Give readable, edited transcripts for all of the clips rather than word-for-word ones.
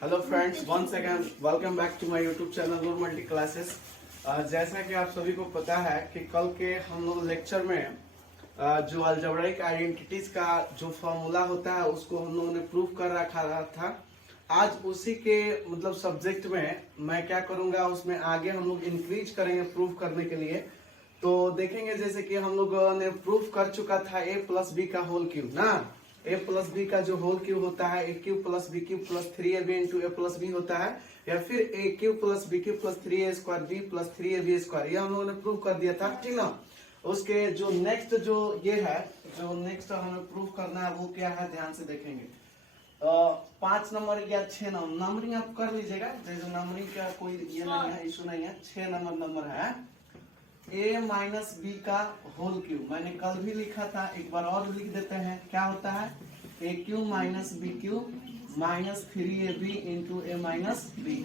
Hello friends, once again welcome back to my YouTube channel Noor multi classes. जैसा कि आप सभी को पता है कि कल के हम लोग लेक्चर में जो अलजेब्रिक आइडेंटिटीज का जो फॉर्मूला होता है उसको हम लोगों ने प्रूव कर रखा था। आज उसी के मतलब सब्जेक्ट में मैं क्या करूंगा, उसमें आगे हम लोग इंक्रीज करेंगे प्रूव करने के लिए। तो देखेंगे जैसे कि हम लोग ने प्रूफ कर चुका था a प्लस बी का होल क्यूब ना। a प्लस बी का जो होल क्यूब होता है a cube plus B cube plus 3ab into a plus B होता है, या फिर a cube plus B cube plus 3a square b plus 3ab square, ये हम लोगों ने प्रूव कर दिया था, ठीक ना। उसके जो नेक्स्ट जो ये है, जो नेक्स्ट हमें प्रूव करना है वो क्या है, ध्यान से देखेंगे। 5 नंबर या 6 नंबर नंबरिंग आप कर लीजिएगा, जैसे नंबरिंग का कोई ये नहीं है, इशू नहीं है। 6 नंबर है a माइनस बी का होल क्यूब। मैंने कल भी लिखा था, एक बार और लिख देते हैं। क्या होता है a cube minus B cube minus 3ab into a minus B,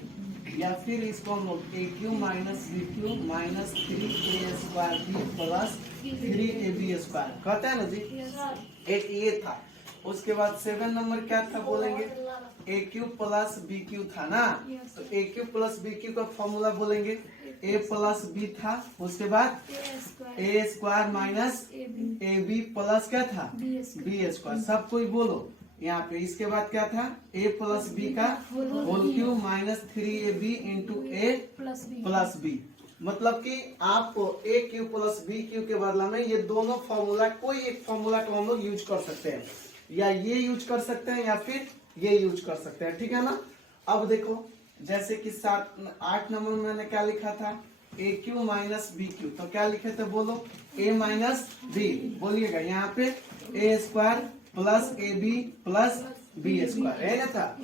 या फिर इसको हम लोग a cube minus B cube minus 3a square B plus 3ab square कहते हैं ना जी। एक ये था। उसके बाद 7 नंबर क्या था बोलेंगे, a cube plus B cube था ना, तो a cube plus B cube का फॉर्मूला बोलेंगे a प्लस बी था। उसके बाद a square minus A B plus क्या था बी स्क्वायर, सब कोई बोलो यहाँ पे। इसके बाद क्या था a प्लस बी का whole cube minus 3ab into a plus B. मतलब कि आपको a cube plus B cube के बदला में ये दोनों फॉर्मूला, कोई एक फॉर्मूला को हम लोग यूज कर सकते हैं, या ये यूज कर सकते हैं या फिर ये यूज कर सकते हैं, ठीक है ना। अब देखो जैसे कि 8 नंबर में मैंने क्या लिखा था, a cube minus B cube, तो क्या लिखे थे बोलो, a माइनस बी। बोलिएगा यहाँ पे a square plus A B plus B square है ना था।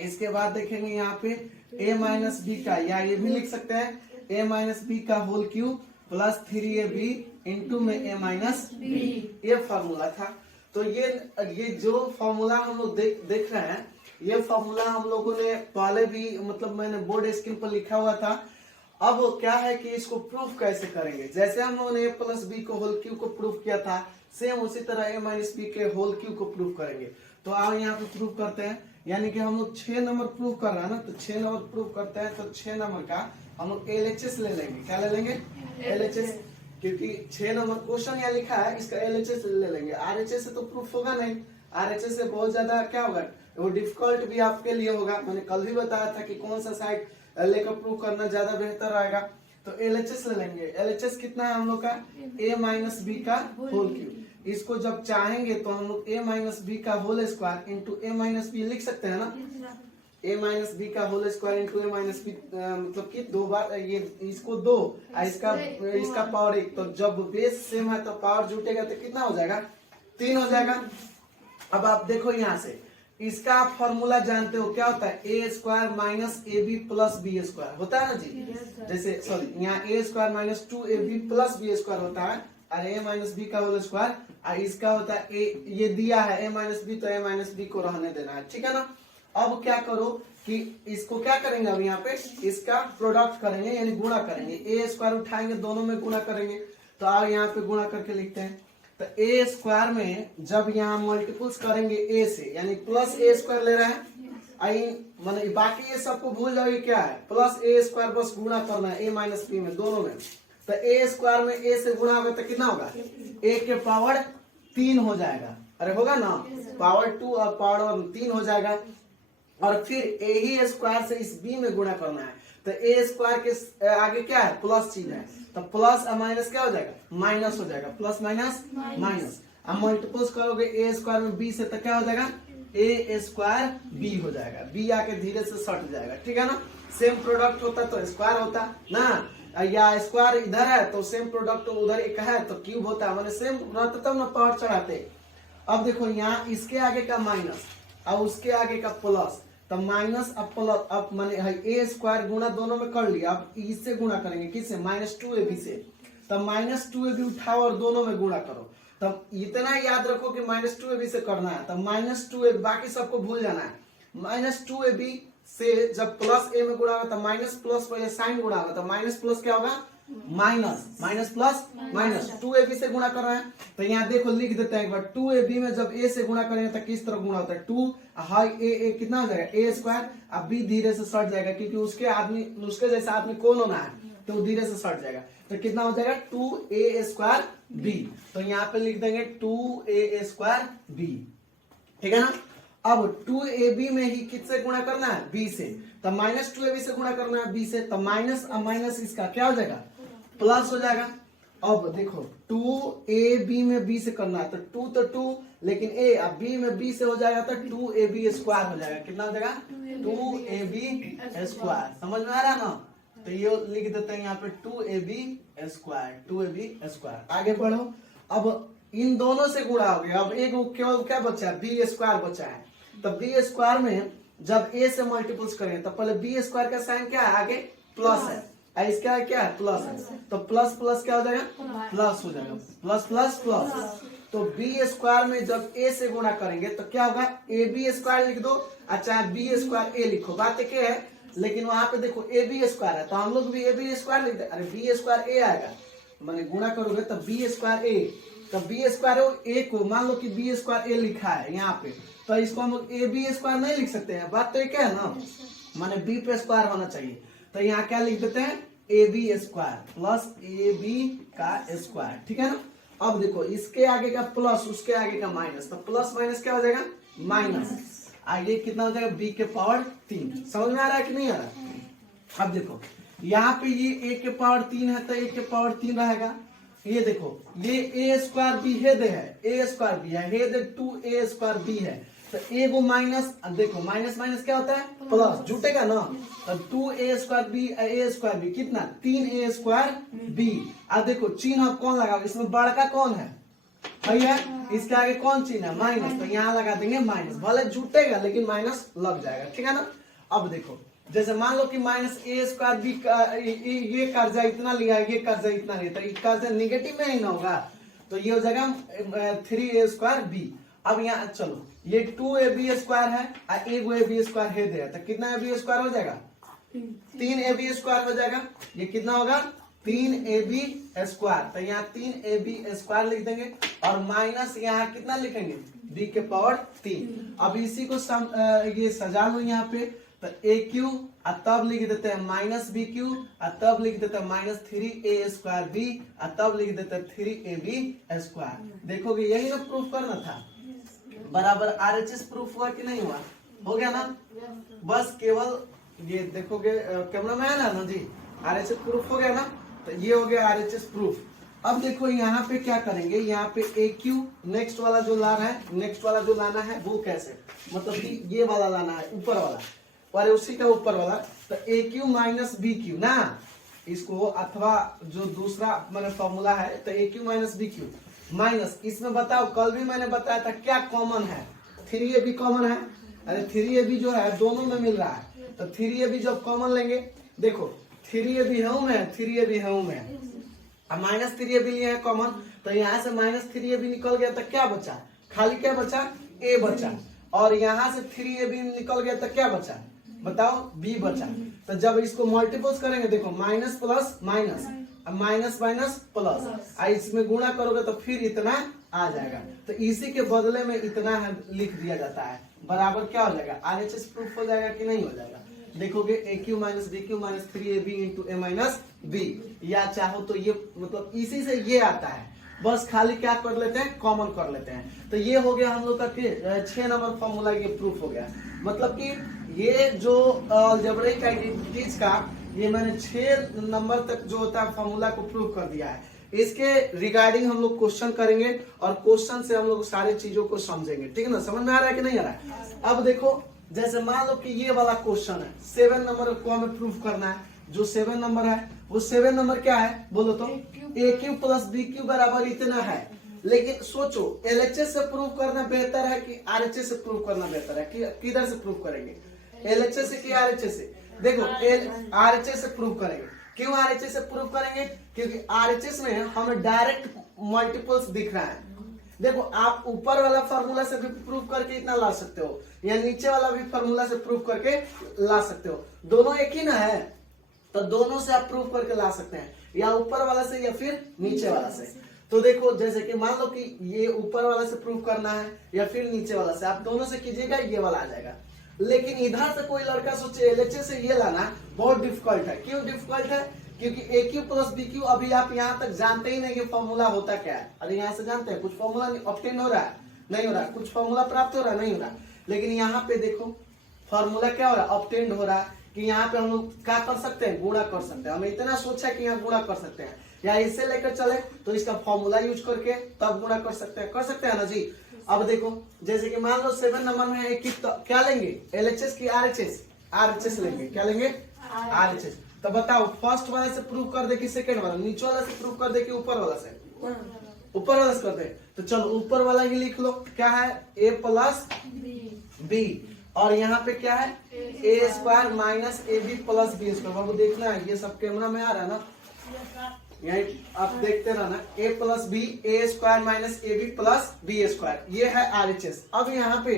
इसके बाद देखेंगे यहाँ पे a माइनस बी का, या ये भी लिख सकते हैं a माइनस बी का whole cube plus 3ab into में a माइनस बी, ये फॉर्मूला था। तो ये जो फॉर्मूला हम लोग देख रहे हैं, ये फॉर्मूला हम लोगों ने पहले भी मतलब मैंने बोर्ड स्क्रीन पर लिखा हुआ था। अब क्या है कि इसको प्रूफ कैसे करेंगे, जैसे हम लोगों ने a प्लस बी को होल क्यूब को प्रूफ किया था, सेम उसी तरह a माइनस बी के होल क्यूब को प्रूफ करेंगे। तो आओ यहाँ पे प्रूफ करते हैं, यानी कि हम लोग 6 नंबर प्रूफ कर रहे हैं ना, तो 6 नंबर प्रूफ करते हैं। तो 6 नंबर का हम लोग LHS ले लेंगे। क्या ले लेंगे, LHS, क्योंकि 6 नंबर क्वेश्चन यहाँ लिखा है, इसका LHS ले लेंगे। RHS से तो प्रूफ होगा नहीं, RHS से बहुत ज्यादा क्या होगा, वो डिफिकल्ट भी आपके लिए होगा। मैंने कल भी बताया था कि कौन सा साइड लेकर प्रूव करना ज्यादा बेहतर रहेगा। तो LHS ले लेंगे। LHS कितना है हम लोग का, a माइनस बी का होल क्यूब। इसको जब चाहेंगे तो हम लोग a माइनस बी का whole square into a minus B लिख सकते हैं ना। a माइनस बी का whole square into a minus B, मतलब कि 2 बार ये इसको 2 इसका पावर 1, तो जब बेस सेम है तो पावर जुटेगा तो कितना हो जाएगा, 3 हो जाएगा। अब आप देखो यहाँ से इसका आप फॉर्मूला जानते हो, क्या होता है a square minus A B plus B square होता है ना जी। जैसे सॉरी यहाँ a square minus 2ab plus B square होता है, और a माइनस बी का होल स्क्वायर, और इसका होता है a, ये दिया है a माइनस बी, तो a माइनस बी को रहने देना है, ठीक है ना। अब क्या करो कि इसको क्या करेंगे, अब यहाँ पे इसका प्रोडक्ट करेंगे, यानी गुणा करेंगे। a स्क्वायर उठाएंगे, दोनों में गुणा करेंगे। तो आप यहाँ पे गुणा करके लिखते हैं। तो a स्क्वायर में जब यहाँ मल्टीपल्स करेंगे a से, यानी प्लस a स्क्वायर ले रहे हैं, माने बाकी ये सबको भूल जाओ, ये क्या है प्लस a स्क्वायर, बस गुणा करना है a माइनस बी में, दोनों में। तो a स्क्वायर में a से गुणा होगा तो कितना होगा, a के पावर 3 हो जाएगा, अरे होगा ना, पावर 2 और पावर 3 हो जाएगा। और फिर a ही स्क्वायर से इस b में गुणा करना है, तो a स्क्वायर के आगे क्या है, प्लस चीज है, तो प्लस और माइनस क्या हो जाएगा, माइनस हो जाएगा, प्लस माइनस माइनस। अब मल्टीपल्स करोगे a स्क्वायर में b से, तो क्या हो जाएगा a स्क्वायर b हो जाएगा, b आके धीरे से सट जाएगा, ठीक है ना। सेम प्रोडक्ट होता तो स्क्वायर होता ना, या स्क्वायर इधर है तो सेम प्रोडक्ट उधर एक है तो क्यूब होता है, मैंने सेम रहता तब ना पावर चढ़ाते। अब देखो यहाँ इसके आगे का माइनस और उसके आगे का प्लस, तो माइनस अब प्लस, अब माने a स्क्वायर गुणा दोनों में कर लिया, अब इससे गुणा करेंगे, किससे, माइनस 2ab से। तब माइनस 2ab उठाओ और दोनों में गुणा करो। तब इतना याद रखो कि माइनस 2ab से करना है, तब माइनस 2ab, बाकी सबको भूल जाना है। माइनस 2ab से जब प्लस a में गुणा होगा तो माइनस प्लस पहले साइन गुणा होगा, तो माइनस प्लस क्या होगा minus minus plus minus 2ab से गुणा कर रहे हैं तो यहाँ देखो लिख देते हैं एक बार 2ab में जब a से गुणा करेंगे तो किस तरह गुणा होता है 2 हाई a कितना हो जाएगा a स्क्वायर। अब b धीरे से सट जाएगा क्योंकि उसके जैसा आदमी कौन होना है तो धीरे से सट जाएगा तो कितना हो जाएगा 2a स्क्वायर b। तो यहाँ पे लिख देंगे 2a स्क्वायर b, ठीक है ना। अब 2ab में ही किससे गुणा करना है b से, तो माइनस 2ab से गुणा करना है b से, तो माइनस अब माइनस इसका क्या हो जाएगा प्लस हो जाएगा। अब देखो 2ab में b से करना है तो 2 तो 2 लेकिन a अब b में b से हो जाएगा तो 2ab स्क्वायर हो जाएगा। कितना हो जाएगा 2ab स्क्वायर। समझ में आ रहा है ना, तो ये लिख देते हैं यहाँ पे 2ab स्क्वायर। आगे बढ़ो, अब इन दोनों से गुणा हो गया। अब एक केवल क्या बचा है b स्क्वायर बचा है, तो b स्क्वायर में जब a से मल्टीपल्स करेंगे तो पहले b स्क्वायर का साइन क्या है आगे प्लस है, इसका क्या है प्लस है, तो प्लस प्लस क्या हो जाएगा प्लस हो जाएगा, प्लस प्लस प्लस। तो b स्क्वायर में जब a से गुणा करेंगे तो क्या होगा ab स्क्वायर लिख दो, अच्छा b स्क्वायर a लिखो, बात एक है। लेकिन वहां पे देखो ab स्क्वायर है तो हम लोग भी ab स्क्वायर लिखते हैं, अरे b स्क्वायर a आएगा, मैंने गुणा करोगे तो b स्क्वायर a, तो b स्क्वायर a को मान लो कि b स्क्वायर a लिखा है यहाँ पे, तो इसको हम लोग ab स्क्वायर नहीं लिख सकते हैं, बात तो एक है ना, माने b पे स्क्वायर होना चाहिए। तो यहाँ क्या लिख देते हैं ab स्क्वायर प्लस ab का स्क्वायर, ठीक है ना। अब देखो इसके आगे का प्लस उसके आगे का माइनस, तो प्लस माइनस क्या हो जाएगा माइनस, आगे कितना हो जाएगा b के पावर 3। समझ में आ रहा है कि नहीं आ रहा। अब देखो यहाँ पे ये a के पावर 3 है तो a के पावर 3 रहेगा। ये देखो ये a स्क्वायर b हेड है, a स्क्वायर b है, हेड 2a स्क्वायर b है, तो a को माइनस, देखो माइनस माइनस क्या होता है प्लस, जुटेगा ना, तो 2a square b a square b कितना 3a स्क्वायर b। अब देखो चिन्ह कौन लगा, इसमें बड़का कौन है भैया, इसके आगे कौन चिन्ह है माइनस, तो यहाँ लगा देंगे माइनस, भले जुटेगा लेकिन माइनस लग जाएगा, ठीक है ना। अब देखो जैसे मान लो कि माइनस a स्क्वायर b ये कर्जा इतना लिया है, ये कर्जा इतना लिया, तो ये कर्जा निगेटिव में ही ना होगा, तो ये हो जाएगा 3a स्क्वायर b। अब यहाँ चलो ये 2ab स्क्वायर है और एक ab स्क्वायर है दे, तो कितना ab स्क्वायर हो जाएगा 3ab स्क्वायर हो जाएगा। ये कितना होगा 3ab स्क्वायर, तो यहाँ 3ab स्क्वायर लिख देंगे और माइनस यहाँ कितना लिखेंगे b के पावर 3। अब इसी को ये सजा लो यहाँ पे, तो aq और तब लिख देते हैं माइनस bq और तब लिख देते हैं माइनस 3a स्क्वायर b और तब लिख देते हैं 3ab स्क्वायर। देखोगे यही ना प्रूफ करना था, बराबर RHS प्रूफ हुआ कि नहीं हुआ, हो गया ना। बस केवल ये देखोगे कैमरा में है ना जी, RHS प्रूफ हो गया ना, तो ये हो गया RHS प्रूफ। अब देखो यहाँ पे क्या करेंगे, यहाँ पे AQ नेक्स्ट वाला जो लाना है, नेक्स्ट वाला जो लाना है वो कैसे, मतलब कि ये वाला लाना है ऊपर वाला और उसी का ऊपर वाला, तो AQ माइनस BQ ना इसको, अथवा जो दूसरा मैंने फॉर्मूला है तो AQ माइनस BQ माइनस, इसमें बताओ कल भी मैंने बताया था क्या कॉमन है, 3ab कॉमन है, अरे 3ab जो है दोनों में मिल रहा है, तो 3ab जब कॉमन लेंगे, देखो 3ab है 3ab है, अब माइनस 3ab लिए है कॉमन, तो यहाँ से माइनस 3ab निकल गया तो क्या बचा, खाली क्या बचा a बचा, और यहाँ से 3ab निकल गया तो क्या बचा बताओ b बचा। तो जब इसको मल्टीपल्स करेंगे देखो minus plus minus, minus minus plus, इसमें गुणा करोगे तो फिर इतना आ जाएगा, तो इसी के बदले में इतना लिख दिया जाता है, बराबर क्या हो जाएगा RHS प्रूफ हो जाएगा कि नहीं हो जाएगा। देखोगे AQ minus BQ minus 3ab into a minus b, या चाहो तो ये मतलब इसी से ये आता है, बस खाली क्या कर लेते हैं कॉमन कर लेते हैं। तो ये हो गया हम लोग का 6 नंबर फॉर्मूला, ये प्रूफ हो गया, मतलब कि ये जो अलजेब्रिक आइडेंटिटीज का ये मैंने 6 नंबर तक जो होता है फॉर्मूला को प्रूव कर दिया है। इसके रिगार्डिंग हम लोग क्वेश्चन करेंगे और क्वेश्चन से हम लोग सारी चीजों को समझेंगे, ठीक है ना। समझ में आ रहा है कि नहीं आ रहा है। अब देखो जैसे मान लो कि ये वाला क्वेश्चन है 7 नंबर को हमें प्रूव करना है, जो 7 नंबर है वो 7 नंबर क्या है बोलो तो AQ प्लस BQ बराबर इतना है, लेकिन सोचो LHS से प्रूव करना बेहतर है कि RHS से प्रूव करना बेहतर है, किधर से प्रूव करेंगे LHS से कि RHS से। देखो RHS से प्रूव करेंगे, क्यों RHS से प्रूव करेंगे, क्योंकि RHS में हमें डायरेक्ट मल्टीपल्स दिख रहा है। देखो आप ऊपर वाला फार्मूला से भी प्रूव करके इतना ला सकते हो, या नीचे वाला भी फार्मूला से प्रूव करके ला सकते हो, दोनों एक ही ना है, तो दोनों से आप प्रूव करके ला सकते हैं, या ऊपर वाला से या फिर नीचे वाला से। तो देखो जैसे कि मान लो कि ये ऊपर वाला से प्रूव करना है या फिर नीचे वाला से, आप दोनों से कीजिएगा, ये वाला आ जाएगा। लेकिन इधर से कोई लड़का सोचे एलएचएस से ये लाना बहुत डिफिकल्ट है। क्यों डिफिकल्ट है? क्योंकि ए क्यू प्लस बी क्यू अभी आप यहाँ तक जानते ही नहीं कि फॉर्मूला होता क्या है। अरे यहाँ से जानते हैं कुछ फॉर्मूला ऑब्टेन हो रहा है, नहीं हो रहा, कुछ फॉर्मूला प्राप्त हो रहा है, नहीं हो रहा। लेकिन यहाँ पे देखो फॉर्मूला क्या हो रहा है, ऑब्टेन हो रहा है कि यहाँ पे हम लोग क्या कर सकते हैं, गुणा कर सकते हैं। हमें इतना सोचा कि यहाँ गुणा कर सकते हैं, या इससे लेकर चले तो इसका फॉर्मूला यूज करके तब गुणा कर सकते हैं ना जी। अब देखो जैसे कि मान लो 7 नंबर में है कि तो क्या लेंगे, एलएचएस की आरएचएस लेंगे, क्या लेंगे, आरएचएस। तो बताओ फर्स्ट वाले से प्रूव कर दे कि सेकंड वाला, नीचे वाला से प्रूव कर दे कि ऊपर वाला से, ऊपर वाला से कर दे। तो चलो ऊपर वाला ही लिख लो, क्या है, a प्लस बी, और यहाँ पे क्या है, a square minus A B plus B square. बाबू देखना है ये सब कैमरा में आ रहा है ना, यही आप देखते रहना, a plus B, A square minus A B plus B square, ये है आरएचएस। अब यहाँ पे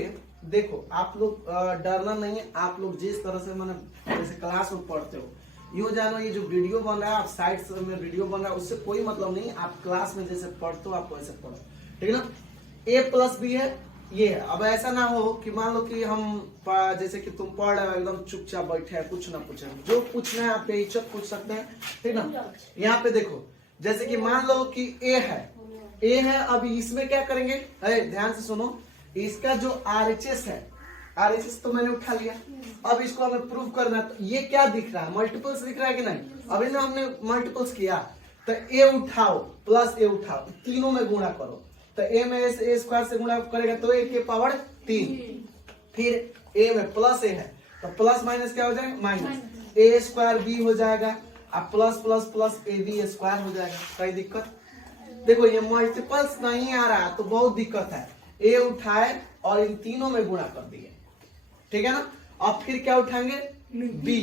देखो आप लोग डरना नहीं है, आप लोग जिस तरह से मैंने जैसे क्लास में पढ़ते हो यूँ जानो, ये जो वीडियो बन रहा है आप साइड में वीडियो बन रहा है उससे कोई मतलब नहीं, आप क्लास में जैसे पढ़ते हो आप वैसे पढ़ो, ठीक है ना। a प्लस बी है, ये है। अब ऐसा ना हो कि मान लो कि हम जैसे कि तुम पढ़ रहे हो एकदम चुपचाप बैठे हैं, कुछ ना पूछे, जो पूछना है आप बेहिचक पूछ सकते हैं, ठीक ना। यहाँ पे देखो जैसे कि मान लो कि a है, अब इसमें क्या करेंगे, अरे ध्यान से सुनो, इसका जो आरएचएस है, आरएचएस तो मैंने उठा लिया, अब इसको हमें प्रूव करना है। तो ये क्या दिख रहा है, मल्टीपल्स दिख रहा है कि नहीं, अभी ना हमने मल्टीपल्स किया, तो a उठाओ प्लस a उठाओ, तीनों में गुणा करो, तो a में ए स्क्वायर से गुणा करेगा तो a के पावर 3, फिर a में प्लस a है तो प्लस माइनस क्या हो जाएगा, माइनस a स्क्वायर b हो जाएगा, अब plus plus plus A B square हो जाएगा। कोई दिक्कत? देखो ये मल्टीपल्स नहीं आ रहा तो बहुत दिक्कत है, a उठाए और इन तीनों में गुणा कर दिए, ठीक है ना। अब फिर क्या उठाएंगे, b,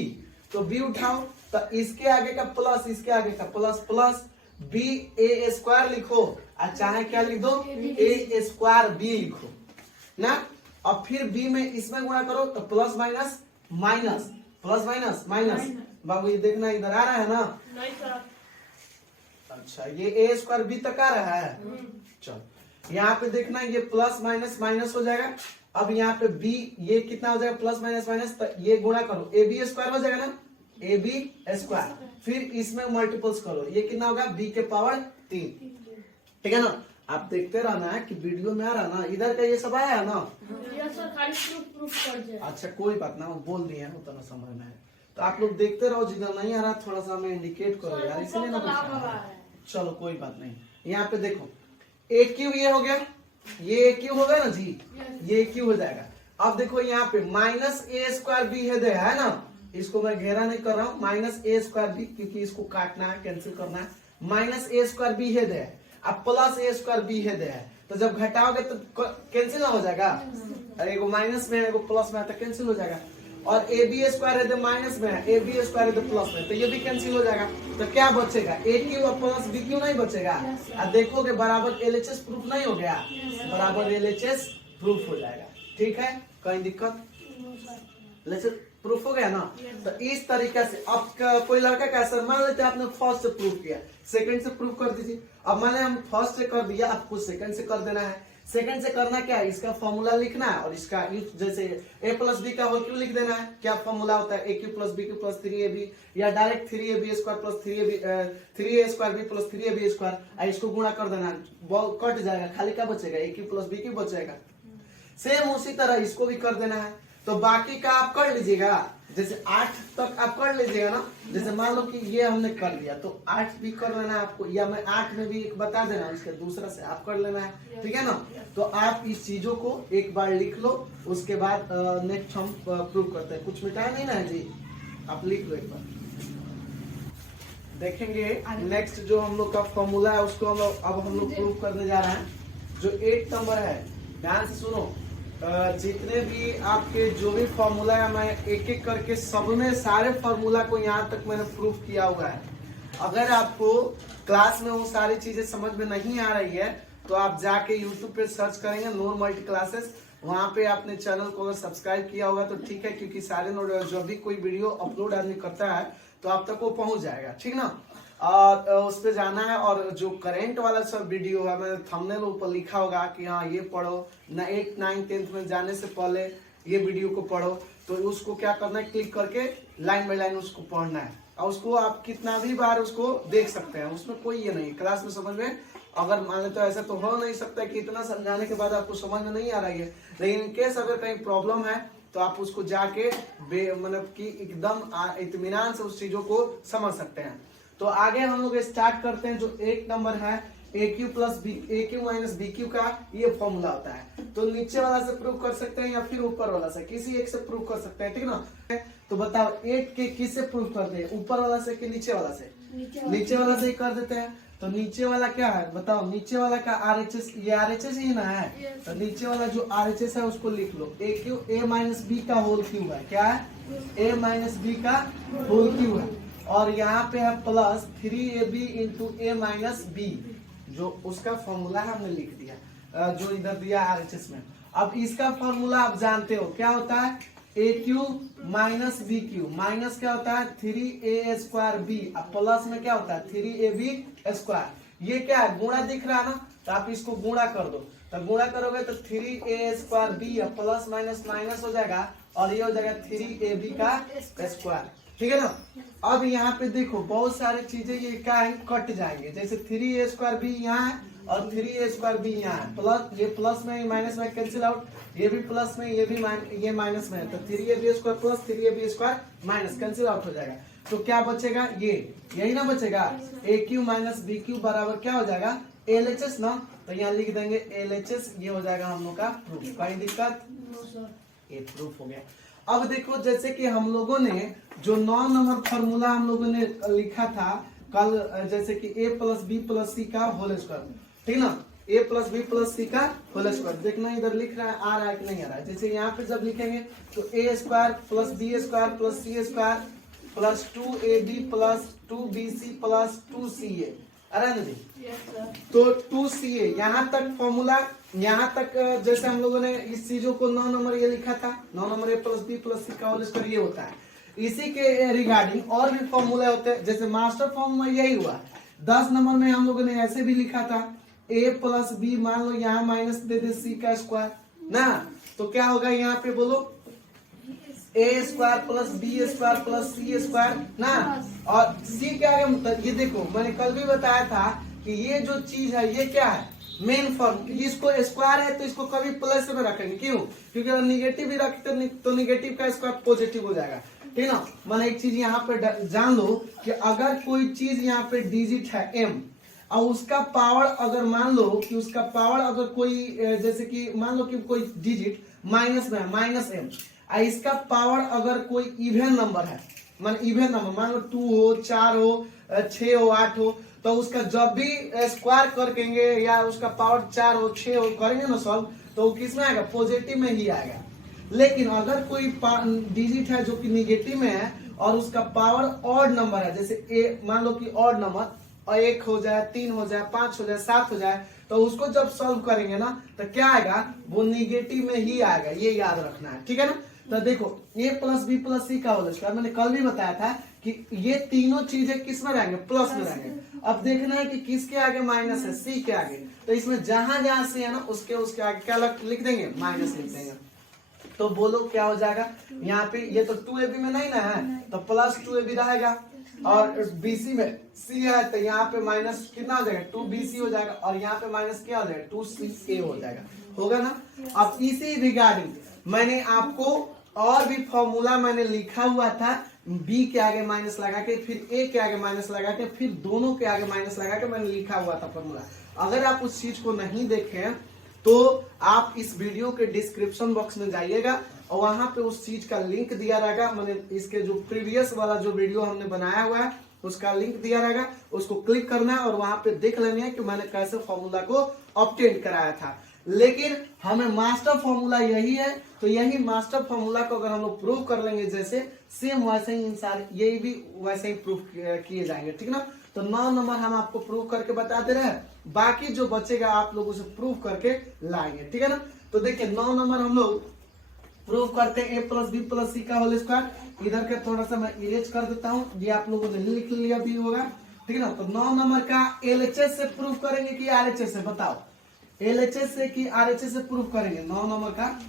तो b उठाओ, तो इसके आगे का प्लस, इसके आगे का plus, plus b a square लिखो, और चाहे क्या लिख दो, a स्क्वायर b लिखो ना। अब फिर b में इसमें गुणा करो तो plus minus minus, plus minus minus. बाबू ये देखना इधर आ रहा है ना, नहीं सर। अच्छा ये a स्क्वायर b तक आ रहा है, चलो यहाँ पे देखना ये प्लस माइनस माइनस हो जाएगा। अब यहाँ पे b ये कितना हो जाएगा, प्लस माइनस माइनस, तो ये गुणा करो, ए बी स्क्वायर हो जाएगा ना, ए बी स्क्वायर, फिर इसमें मल्टीपल्स करो, ये कितना होगा, b के पावर 3, ठीक है ना। आप देखते रहना है कि वीडियो में आ रहा ना, इधर का ये सब आया है ना। अच्छा कोई बात ना, बोल दिए हैं उतना समझना है, तो आप लोग देखते रहो, जिधर नहीं आ रहा थोड़ा सा हमें इंडिकेट करो यार, इसलिए ना। चलो कोई बात नहीं, यहाँ पे देखो ए क्यू ये हो गया, ये ए क्यू हो गया ना जी, ये क्यू हो जाएगा। अब देखो यहाँ पे माइनस ए स्क्वायर बी है ना, इसको मैं घेरा नहीं कर रहा हूँ, माइनस ए स्क्वायर बी, क्योंकि इसको काटना है, कैंसिल करना है, माइनस ए स्क्वायर बी है, अब प्लस ए स्क्वायर बी है, तो जब घटाओगे तो कैंसिल ना हो जाएगा, अरे एगो माइनस में है एगो प्लस में है तो कैंसिल हो जाएगा। और ए बी स्क्वायर है तो माइनस में है, ए बी स्क्वायर है तो प्लस में, तो ये भी कैंसिल हो जाएगा। तो क्या बचेगा, ए क्यू और प्लस बी क्यू नहीं बचेगा। अब देखोगे बराबर एलएचएस प्रूफ नहीं हो गया, बराबर एलएचएस प्रूफ हो जाएगा, ठीक है। कहीं दिक्कत, एलएचएस प्रूफ हो गया ना। तो इस तरीके से अब कोई लड़का कैसे, मान लेते आपने फर्स्ट से प्रूफ किया, सेकंड से प्रूफ कर दीजिए। अब मैंने हम फर्स्ट से कर दिया, आपको सेकंड से कर देना है। सेकंड से करना क्या है, इसका फॉर्मूला लिखना है, और इसका जैसे a प्लस बी का होल क्यू लिख देना है। क्या फॉर्मूला होता है, a cube plus b cube plus 3ab, या direct 3ab square plus 3a square B plus 3ab square, इसको गुणा कर देना, बॉल कट जाएगा, खाली क्या बचेगा, ए क्यू प्लस बी क्यू बचेगा। सेम उसी तरह इसको भी कर देना है। तो बाकी का आप कर लीजिएगा, जैसे 8 तक आप कर लीजिएगा ना। जैसे मान लो कि ये हमने कर लिया तो 8 भी कर लेना है आपको, या मैं 8 में भी एक बता देना, इसके दूसरा से आप कर लेना है, ठीक है ना। तो आप इस चीजों को एक बार लिख लो, उसके बाद नेक्स्ट हम प्रूव करते हैं। कुछ मिटाया नहीं ना है जी, आप लिख लो एक बार, देखेंगे नेक्स्ट जो हम लोग का फॉर्मूला है उसको अब हम लोग प्रूव करने जा रहे हैं। जो 8 नंबर है, ध्यान से सुनो, जितने भी आपके जो भी फॉर्मूला है मैं एक एक करके सब में सारे फॉर्मूला को यहाँ तक मैंने प्रूफ किया हुआ है। अगर आपको क्लास में वो सारी चीजें समझ में नहीं आ रही है तो आप जाके YouTube पे सर्च करेंगे नूर मल्टी क्लासेस, वहां पे आपने चैनल को अगर सब्सक्राइब किया होगा तो ठीक है, क्योंकि सारे जब भी कोई वीडियो अपलोड आदमी करता है तो आप तक वो पहुंच जाएगा, ठीक ना। और उस पर जाना है, और जो करंट वाला सब वीडियो है मैंने थंबनेल ऊपर लिखा होगा कि हाँ ये पढ़ो ना, 8, 9, 10th में जाने से पहले ये वीडियो को पढ़ो। तो उसको क्या करना है, क्लिक करके लाइन बाय लाइन उसको पढ़ना है, और उसको आप कितना भी बार उसको देख सकते हैं, उसमें कोई ये नहीं। क्लास में समझ में अगर मान तो ऐसा तो हो नहीं सकता कि इतना समझाने के बाद आपको समझ में नहीं आ रही है, लेकिन इनकेस अगर कहीं प्रॉब्लम है तो आप उसको जाके मतलब कि एकदम इत्मीनान से उस चीजों को समझ सकते हैं। तो आगे हम लोग स्टार्ट करते हैं। जो एक नंबर है AQ plus B, AQ minus BQ का ये फॉर्मूला होता है। तो नीचे वाला से प्रूव कर सकते हैं या फिर ऊपर वाला से, किसी एक से प्रूव कर सकते हैं, ठीक ना। तो बताओ 8 के किस से प्रूव करते हैं, ऊपर वाला से कि नीचे वाला से? नीचे वाला से ही कर देते हैं। तो नीचे वाला क्या है बताओ, नीचे वाला का RHS, ये RHS ही ना है। तो नीचे वाला जो RHS है उसको लिख लो, AQ A माइनस बी का होल क्यूब है। क्या है? A माइनस बी का होल क्यूब है। और यहाँ पे है plus 3AB into A minus B, जो उसका फॉर्मूला हमने लिख दिया, जो इधर दिया RHS में। अब इसका फॉर्मूला आप जानते हो क्या होता है, AQ माइनस BQ, माइनस क्या होता है 3A स्क्वायर B, अब प्लस में क्या होता है 3AB स्क्वायर। ये क्या है, गुणा दिख रहा है ना, तो आप इसको गुणा कर दो। तो गुणा करोगे तो 3A square B, plus minus minus हो जाएगा, और ये हो जाएगा 3AB का स्क्वायर, ठीक है ना। अब यहाँ पे देखो बहुत सारे चीजें ये क्या है, कट जाएंगे। जैसे 3A स्क्वायर B यहाँ है और 3A स्क्वायर B यहाँ है, प्लस ये प्लस में माइनस में कैंसिल आउट, ये भी प्लस में ये भी ये माइनस में है, तो 3AB square plus 3AB square minus cancel out हो जाएगा। तो क्या बचेगा, ये यही ना बचेगा, AQ माइनस BQ बराबर क्या हो जाएगा LHS ना। तो यहाँ लिख देंगे LHS, ये हो जाएगा हम लोग का प्रूफ। कोई दिक्कत, ये प्रूफ हो गया। अब देखो जैसे कि हम लोगों ने जो 9 नंबर फॉर्मूला हम लोगों ने लिखा था कल, जैसे कि A plus b plus c का होल स्क्वायर, ठीक ना, A plus b plus c का होल स्क्वायर। देखना इधर लिख रहा है, आ रहा है कि नहीं आ रहा है। जैसे यहाँ पे जब लिखेंगे तो A square plus B square plus C square plus 2AB plus 2BC plus 2CA, अरे ना जी, तो 2CA यहाँ तक फॉर्मूला, यहाँ तक जैसे हम लोगों ने इस चीजों को 9 नंबर ये लिखा था, 9 number A plus b plus c का होल स्क्वायर ये होता है। इसी के रिगार्डिंग और भी फॉर्मूला होते हैं, जैसे मास्टर फॉर्मूला यही हुआ। 10 नंबर में हम लोगों ने ऐसे भी लिखा था, A प्लस बी, मान लो यहाँ माइनस दे दे C का स्क्वायर ना, तो क्या होगा यहाँ पे बोलो, A square plus B square plus C square ना। और C क्या है, ये देखो मैंने कल भी बताया था कि ये जो चीज है ये क्या है, मेन फॉर्म। इसको स्क्वायर है तो इसको कभी प्लस में रखेंगे, क्यों? क्योंकि अगर निगेटिव भी रखते तो निगेटिव का स्क्वायर पॉजिटिव हो जाएगा, ठीक ना। मैंने एक चीज यहाँ पे जान लो कि अगर कोई चीज यहाँ पे डिजिट है M, और उसका पावर अगर मान लो कि उसका पावर अगर कोई जैसे कि मान लो कि कोई डिजिट माइनस में है, माइनस M, इसका पावर अगर कोई इवन नंबर है, मान इवन नंबर, मान लो 2 हो, 4 हो, 6 हो, 8 हो, तो उसका जब भी स्क्वायर करेंगे या उसका पावर 4 हो 6 हो करेंगे ना सॉल्व, तो वो किस में आएगा, पॉजिटिव में ही आएगा। लेकिन अगर कोई डिजिट है जो कि निगेटिव में है और उसका पावर ऑड नंबर है, जैसे मान लो कि ऑड नंबर, और 1 हो जाए, 3 हो जाए, 5 हो जाए, 7 हो जाए, तो उसको जब सॉल्व करेंगे ना तो क्या आएगा, वो निगेटिव में ही आएगा, ये याद रखना है, ठीक है ना। तो देखो A plus b plus c का होल स्क्वायर, मैंने कल भी बताया था कि ये तीनों चीजें किस में रहेंगे, प्लस में रहेंगे। अब देखना है कि किसके आगे माइनस है, C के आगे, तो इसमें जहां जहां से है ना उसके आगे क्या लिख देंगे, माइनस लिख देंगे। तो बोलो क्या हो जाएगा, यहाँ पे ये तो 2AB में नहीं ना है, तो प्लस 2AB रहेगा, और BC में C है तो यहाँ पे माइनस कितना हो जाएगा, 2BC हो जाएगा, और यहाँ पे माइनस क्या हो जाएगा, 2CA हो जाएगा, होगा ना। अब इसी रिगार्डिंग मैंने आपको और भी फॉर्मूला मैंने लिखा हुआ था, B के आगे माइनस लगा के, फिर A के आगे माइनस लगा के, फिर दोनों के आगे माइनस लगा के मैंने लिखा हुआ था फॉर्मूला। अगर आप उस चीज को नहीं देखें तो आप इस वीडियो के डिस्क्रिप्शन बॉक्स में जाइएगा और वहां पे उस चीज का लिंक दिया रहेगा। मैंने इसके जो प्रीवियस वाला जो वीडियो हमने बनाया हुआ है उसका लिंक दिया रहेगा, उसको क्लिक करना है और वहां पे देख लेना है कि मैंने कैसे फॉर्मूला को ऑब्टेन कराया था। लेकिन हमें मास्टर फॉर्मूला यही है, तो यही मास्टर फॉर्मूला को अगर हम लोग प्रूव कर लेंगे जैसे सेम वैसे ही इंसान यही भी वैसे ही प्रूव किए जाएंगे, ठीक ना। तो 9 नंबर हम आपको प्रूव करके बता दे रहे हैं, बाकी जो बचेगा आप लोग उसे प्रूव करके लाएंगे, ठीक है ना। तो देखिए 9 नंबर हम लोग प्रूव करते हैं a plus b plus c का होल स्क्वायर। इधर का थोड़ा सा मैं इरेज कर देता हूँ, ये आप लोगों ने लिख लिया भी होगा, ठीक है ना। तो 9 नंबर का LHS से प्रूव करेंगे कि RHS से, बताओ LHS से कि RHS से प्रूव करेंगे। 9 नंबर का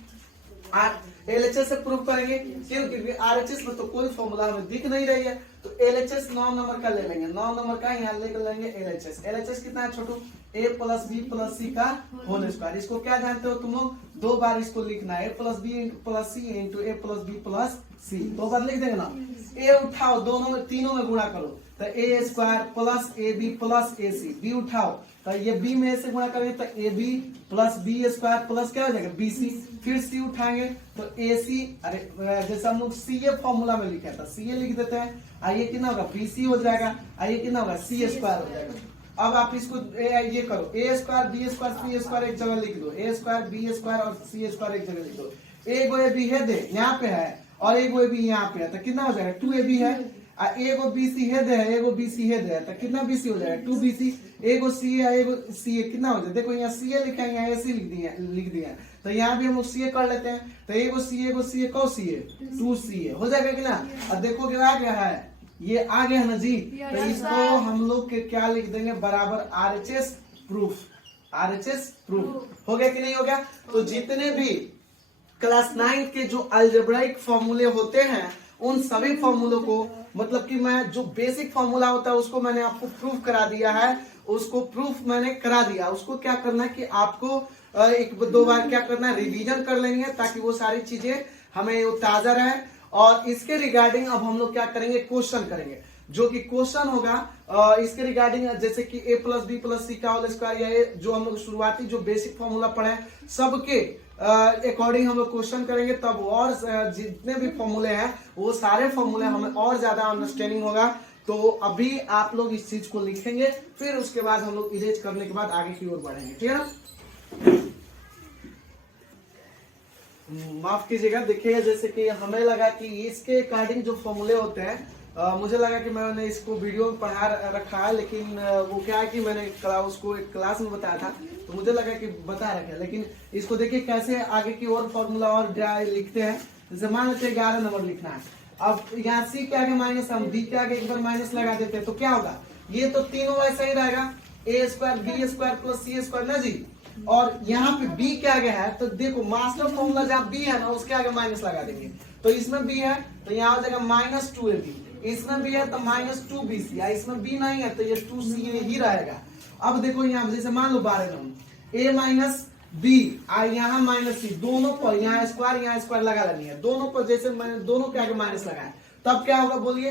LHS से प्रूव करेंगे, क्यों? क्योंकि RHS में तो कोई फॉर्मूला हमें दिख नहीं रही है, तो LHS 9 नंबर का ले लेंगे। 9 नंबर का यहाँ लिख लेंगे LHS। LHS कितना है छोटू? a plus b plus c का होल स्क्वायर। इसको क्या जानते हो तुम लोग? 2 बार इसको लिखना है, a plus b plus c into a plus b plus c. 2 बार लिख देंगे ना। a उठाओ, दोनों में तीनों में गुणा करो, तो a square plus A B plus A C. b उठाओ, तो ये b में से गुणा करेंगे तो A B plus B square plus क्या हो जाएगा बी सी। फिर c उठाएंगे तो ए सी, अरे जैसे हम लोग सी ए फॉर्मूला में लिखा था, सी ए लिख देते हैं। आइए कितना होगा? बी सी हो जाएगा। आइए कितना होगा? सी स्क्वायर हो जाएगा। अब आप इसको ये करो, ए स्क्वायर बी स्क्वायर सी स्क्वायर एक जगह लिख दो, ए स्क्वायर बी स्क्वायर और सी स्क्वायर एक जगह लिख दो। ए गो ए बी है दे यहाँ पे है, और ए गो ए बी यहाँ पे है, तो कितना हो जाएगा? 2ab है। ए गो बी सी है दे है, ए गो बी सी है दे है, तो कितना बी सी हो जाएगा? 2bc। ए गो सी है, ए गो सी है, कितना हो जाएगा? देखो यहाँ सी ए लिखा है, यहाँ ए सी लिख दिया, तो यहाँ भी हम लोग सी ए कर लेते हैं। तो ए गो सी ए कौ सी ए 2ca हो जाएगा कि ना। और देखो क्या आ गया है, ये आ गया ना जी। तो इसको हम लोग के क्या लिख देंगे? बराबर RHS प्रूफ। RHS प्रूफ हो गया कि नहीं हो गया? तो जितने भी क्लास 9 के जो अलजेब्राइक फॉर्मूले होते हैं, उन सभी फॉर्मूलों को, मतलब कि मैं जो बेसिक फॉर्मूला होता है उसको मैंने आपको प्रूफ करा दिया है। उसको प्रूफ मैंने करा दिया, उसको क्या करना है कि आपको 1-2 बार क्या करना है? रिवीजन कर लेनी है, ताकि वो सारी चीजें हमें ताजा रहे। और इसके रिगार्डिंग अब हम लोग क्या करेंगे? क्वेश्चन करेंगे, जो कि क्वेश्चन होगा इसके रिगार्डिंग, जैसे कि a plus b plus c का होल स्क्वायर, या जो हम लोग शुरुआती जो बेसिक फॉर्मूला पढ़े सबके अकॉर्डिंग हम लोग क्वेश्चन करेंगे। तब और जितने भी फॉर्मूले हैं वो सारे फॉर्मूले हमें और ज्यादा अंडरस्टैंडिंग होगा। तो अभी आप लोग इस चीज को लिखेंगे, फिर उसके बाद हम लोग इरेज करने के बाद आगे की ओर बढ़ेंगे, ठीक है ना। माफ कीजिएगा, देखिएगा जैसे कि हमें लगा कि इसके अकॉर्डिंग जो फॉर्मूले होते हैं, मुझे लगा कि मैंने इसको वीडियो में पढ़ा रखा है, लेकिन वो क्या है कि मैंने उसको एक क्लास में बताया था, तो मुझे लगा कि बता रखा है। लेकिन इसको देखिए कैसे आगे की और फॉर्मूला और लिखते हैं। जैसे मान लेते हैं 11 नंबर लिखना है। अब यहाँ सी के आगे माइनस, हम डी के आगे एक बार माइनस लगा देते हैं, तो क्या होगा? ये तो तीनों ऐसा ही रहेगा, ए square B square plus C square ना जी। और यहाँ पे b के आगे है, तो देखो मास्टर फॉर्मूला जहाँ b है ना, उसके आगे माइनस लगा देंगे। तो इसमें b है तो यहाँ हो जाएगा -2ab, इसमें b है तो -2bc, इसमें b नहीं है तो ये 2ca ही रहेगा। अब देखो यहाँ जैसे मान लो 12 नंबर a माइनस बी, यहाँ माइनस सी, दोनों पर यहाँ स्क्वायर लगा लेनी है। दोनों पर जैसे मैंने दोनों के आगे माइनस लगाया, तब क्या होगा बोलिए?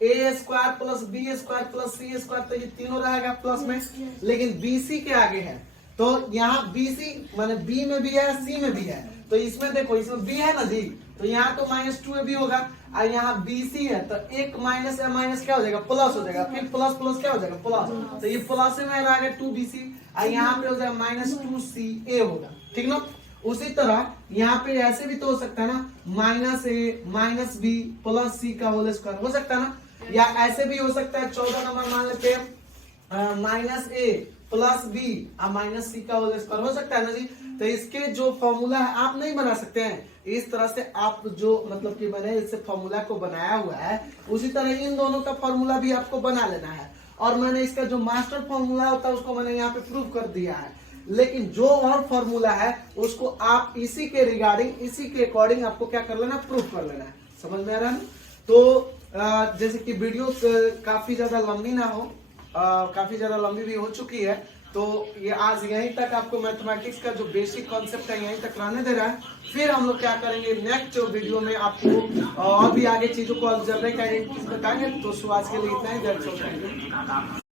a square plus B square plus C square, तो ये तीनों रहेगा प्लस में। लेकिन bc के आगे है, तो यहाँ BC माने B में भी है C में भी है, तो इसमें देखो इसमें B है ना जी, तो यहाँ तो -2ab होगा, और यहाँ BC है तो एक माइनस या माइनस क्या हो जाएगा? प्लस हो जाएगा। फिर प्लस प्लस क्या हो जाएगा? प्लस, तो ये प्लस में आ गया 2bc, और यहाँ पे हो जाएगा -2ca होगा, ठीक ना। उसी तरह यहाँ पे ऐसे भी तो हो सकता है ना, -a -b प्लस c का होल स्क्वायर हो सकता है ना। या ऐसे भी हो सकता है 14 नंबर मान लेते हैं -a प्लस बी -c का होल स्क्वायर हो सकता है ना जी। तो इसके जो फॉर्मूला है आप नहीं बना सकते हैं, इस तरह से आप जो मतलब कि मैंने इससे फॉर्मूला को बनाया हुआ है, उसी तरह इन दोनों का फॉर्मूला भी आपको बना लेना है। और मैंने इसका जो मास्टर फॉर्मूला होता है उसको मैंने यहाँ पे प्रूव कर दिया है, लेकिन जो और फॉर्मूला है उसको आप इसी के रिगार्डिंग, इसी के अकॉर्डिंग आपको क्या कर लेना? प्रूव कर लेना है। समझ में आ रहा है? तो जैसे कि वीडियो काफी ज्यादा लंबी ना हो, काफी ज्यादा लंबी भी हो चुकी है, तो ये आज यहीं तक आपको मैथमेटिक्स का जो बेसिक कॉन्सेप्ट है यहीं तक रहने दे रहा है। फिर हम लोग क्या करेंगे नेक्स्ट वीडियो में आपको और भी आगे चीजों को अलजेब्रिक आइडेंटिटीज बताएंगे। तो आज के लिए इतना ही।